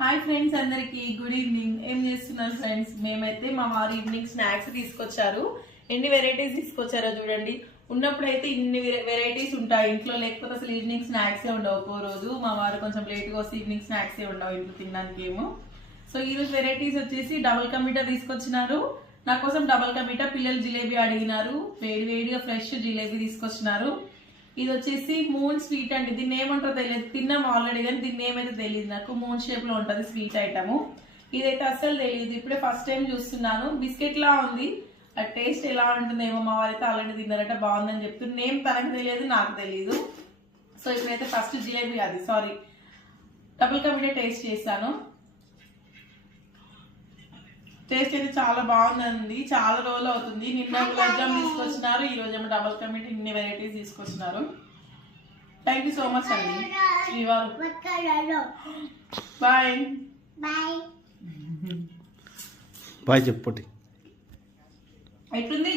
Hi friends, అందరికి good evening. ఏం చేస్తున్నారు ఫ్రెండ్స్? మేమైతే మా వారు ఈవినింగ్ స్నాక్స్ తీసుకొచ్చారు. ఎన్ని వెరైటీస్ తీసుకొచ్చారో చూడండి. ఉన్నప్పుడైతే ఇన్ని వెరైటీస్ ఉంటాయి ఇంట్లో, లేకపోతే అసలు ఈవినింగ్ స్నాక్సే ఉండవు. ఒక్కో రోజు మా వారు కొంచెం లేట్గా వస్తే ఈవినింగ్ స్నాక్సే ఉండవు ఇంట్లో తినడానికి ఏమో. సో ఈరోజు వెరైటీస్ వచ్చేసి డబుల్ కమీటా తీసుకొచ్చినారు. నా కోసం డబుల్ కమీటా, పిల్లలు జిలేబీ అడిగినారు. వేడివేడిగా ఫ్రెష్ జిలేబీ తీసుకొచ్చినారు. ఇది వచ్చేసి మూన్ స్వీట్ అండి. దీన్ని ఏమంటారో తెలియదు, తిన్నాం ఆల్రెడీ కానీ దీన్ని ఏమైతే తెలియదు నాకు. మూన్ షేప్ లో ఉంటుంది స్వీట్ ఐటమ్. ఇదైతే అస్సలు తెలియదు, ఇప్పుడే ఫస్ట్ టైం చూస్తున్నాను. బిస్కెట్ లా ఉంది, ఆ టేస్ట్ ఎలా ఉంటుందేమో. మా వారైతే ఆల్రెడీ తిన్నారట, బాగుందని చెప్తున్నారు. నేమ్ తనకు తెలియదు, నాకు తెలియదు. సో ఇప్పుడైతే ఫస్ట్ జిలేబీ, అది సారీ డబుల్ కా మీదే టేస్ట్ చేస్తాను. టేస్ట్ అయితే చాలా బాగుందండి. చాలా రోజులు అవుతుంది. నిన్న గులాబ్ జామ్ తీసుకొచ్చినారు, ఈ రోజు ఏమో డబుల్ కా మీఠా, ఇన్ని వెరైటీస్ తీసుకొచ్చినారు. థ్యాంక్ యూ సో మచ్ అండి శ్రీవారు. బాయ్ బాయ్ చెప్పండి. ఎట్లుంది